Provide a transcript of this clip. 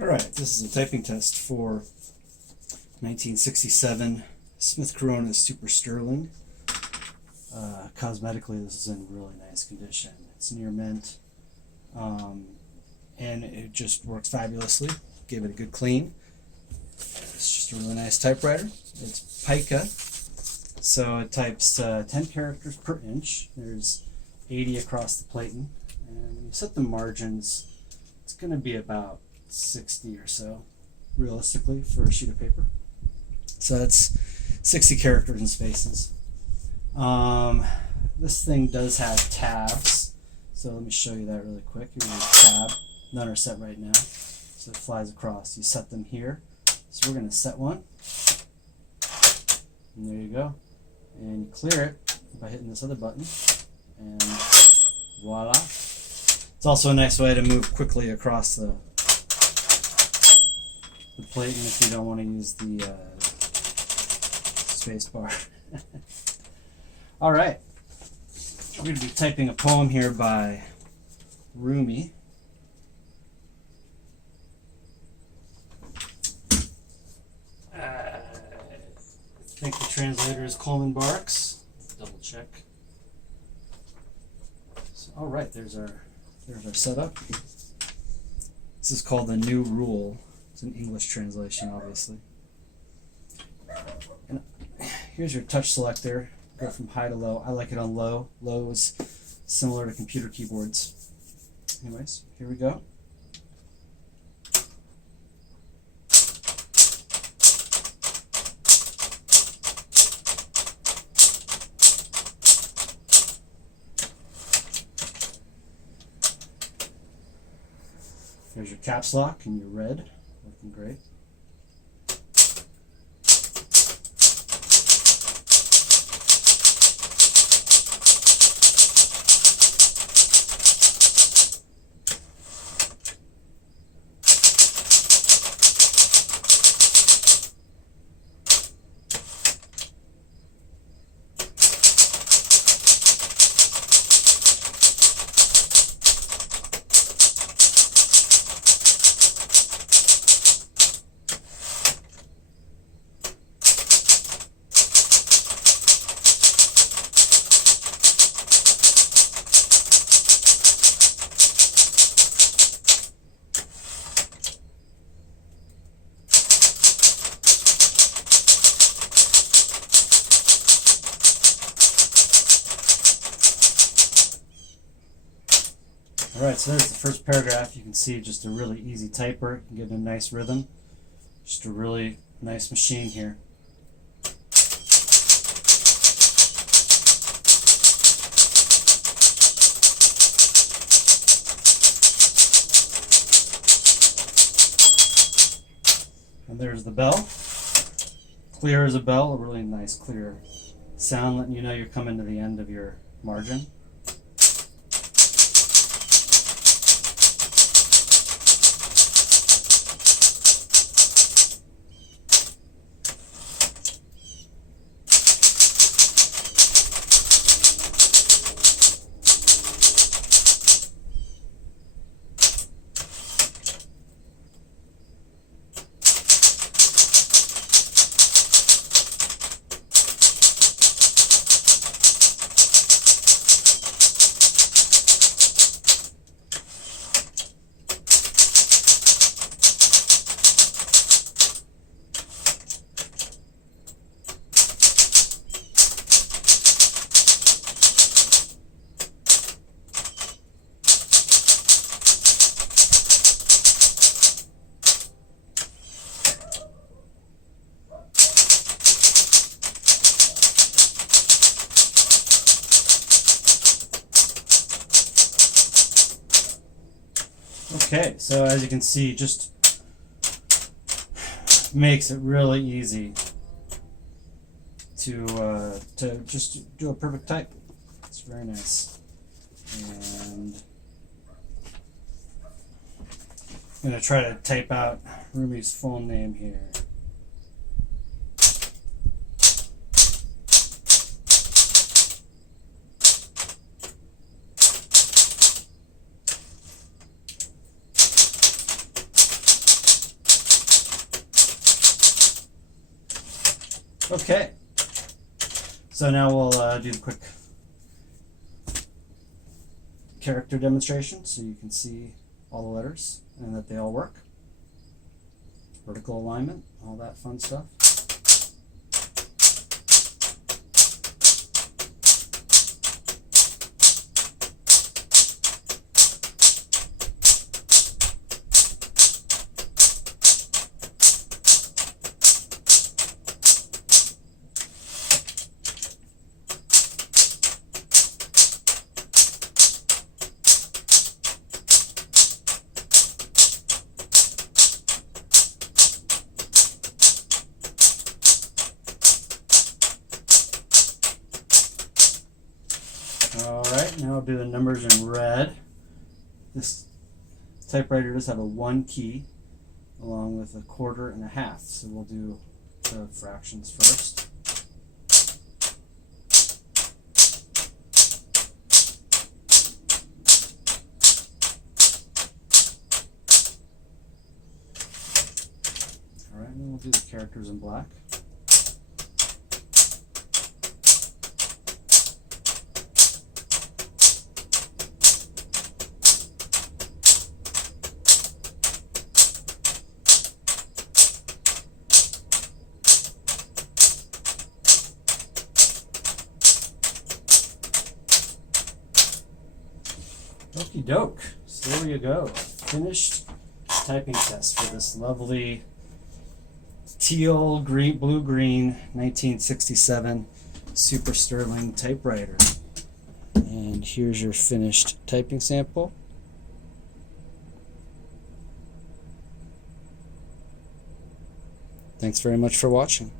Alright, this is a typing test for 1967 Smith Corona Super Sterling. Cosmetically, this is in really nice condition. It's near mint, and it just works fabulously. Gave it a good clean. It's just a really nice typewriter. It's pica, so it types 10 characters per inch. There's 80 across the platen, and when you set the margins, it's going to be about 60 or so, realistically, for a sheet of paper. So that's 60 characters and spaces. This thing does have tabs, so let me show you that really quick. Here's a tab. None are set right now, so it flies across. You set them here. So we're going to set one, and there you go. And you clear it by hitting this other button, and voila. It's also a nice way to move quickly across the plate, and if you don't want to use the space bar. All right, we're going to be typing a poem here by Rumi. I think the translator is Coleman Barks. Double check. So, all right, there's our setup. This is called The New Rule. It's an English translation, obviously. And here's your touch selector. Go from high to low. I like it on low. Low is similar to computer keyboards. Anyways, here we go. There's your caps lock and your red. Looking great. Alright, so there's the first paragraph. You can see just a really easy typer. You can get a nice rhythm. Just a really nice machine here. And there's the bell. Clear as a bell, a really nice clear sound letting you know you're coming to the end of your margin. Okay, so as you can see, just makes it really easy to just do a perfect type. It's very nice. And I'm going to try to type out Rumi's full name here. Okay, so now we'll do the quick character demonstration so you can see all the letters and that they all work. Vertical alignment, all that fun stuff. Alright, now I'll do the numbers in red. This typewriter does have a 1 key along with a quarter and a half, so we'll do the fractions first. Alright, and then we'll do the characters in black. Okie doke. So there you go. Finished typing test for this lovely teal, green, blue-green 1967 Super Sterling typewriter. And here's your finished typing sample. Thanks very much for watching.